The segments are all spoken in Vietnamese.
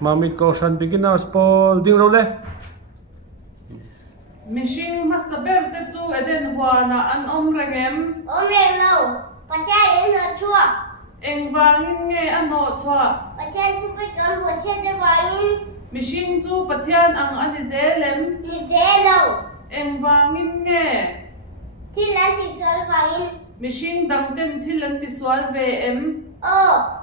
Mamit Caution Beginners Paul ding rồi đấy. Mishing masabel te chu eden huana an omrengem. Omreng lâu. Bà cha đến rồi chua. Eng wangin nge ano chwa. Bà cha chú phải cầm bộ chết để vào in. Mishing chu pathian ang ani zelem. Nì dễ lâu. Eng wangin nge. Thì lần thì sớm vào in. Mishing dangten thilan ti swal ve em.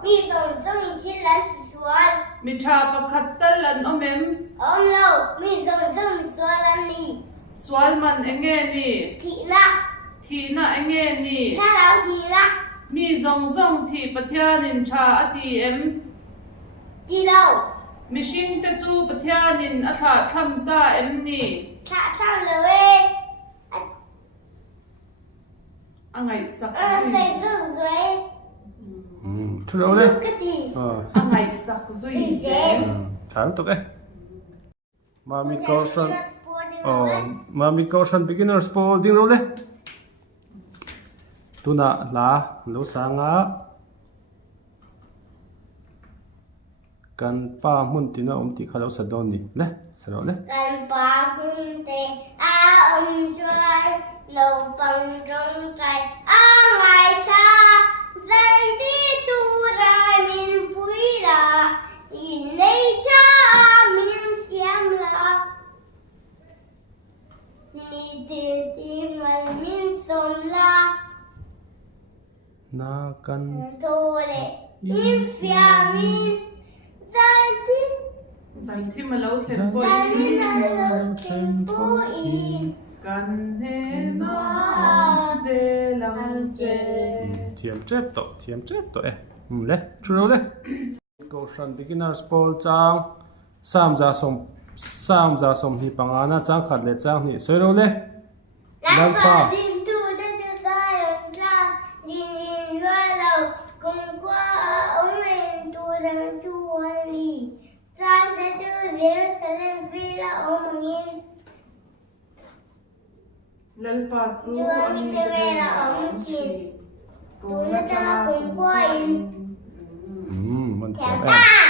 Mi dùng dùng thì lần thì xuân. Mi cha pakhat tal an omem. Lâu. Mi dùng dùng xuân lần đi. Swal man enge ni. Thị nạ. Thi na enge ni. Cha đáo thị nạ. Mi zong zong thi pathianin cha ati em. Đi lâu. Mishing te chu pathianin atha tham ta em ni. Cha sang lời ê. Angai sak. Phải dùng rồi. Chút rồi đấy. Cái gì? Angai sak zui Dễ. Sáng tục ấy. Mamit Caution. Mamit Caution Beginners Paul ding rồi đấy. Tuna la lo sanga. Kan pa mun tina ti khalo sa don ni le sa ro le. Cần bà hôn tê choai nấu bằng trong trái ngày cha dân đi tu ra mình vui là nhìn lấy cha mình xem là ni tiền tiền mà mình sống là Na kan thôi để im phía mình dân đi Zang thi ma lo thlen boy. dân là tempo in Kan he na ze lam che. thiam chep to e. Le chút rồi le. Caution Beginners Paul chang sam za som hi pangana chang khat le chang ni soi ro le. Lan pa din tu da tu sa la din ra lâu cùng qua ông lên tu đang chu li sa da tu Jerusalem villa ông ngin Lal pa tu Chu mi te ve là ông chin tu na ta cùng qua in Mình thèm ta